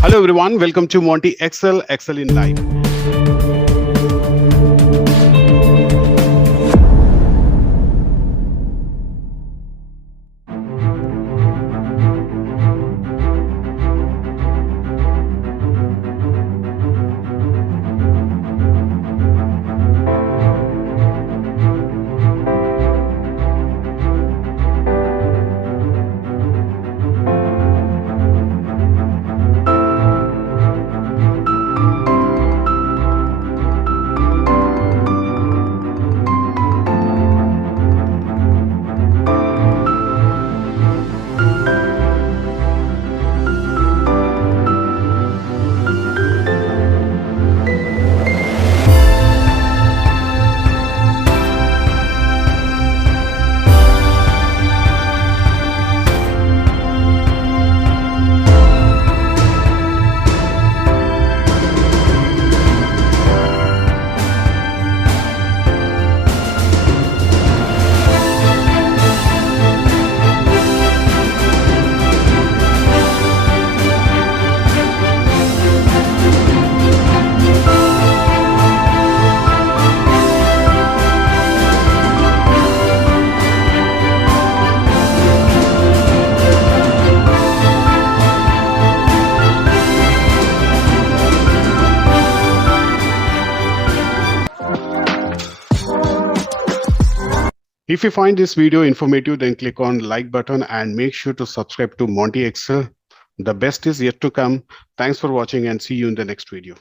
Hello everyone, welcome to Monty Excel in Live. If you find this video informative, then click on like button and make sure to subscribe to Monty Excel. The best is yet to come. Thanks for watching and see you in the next video.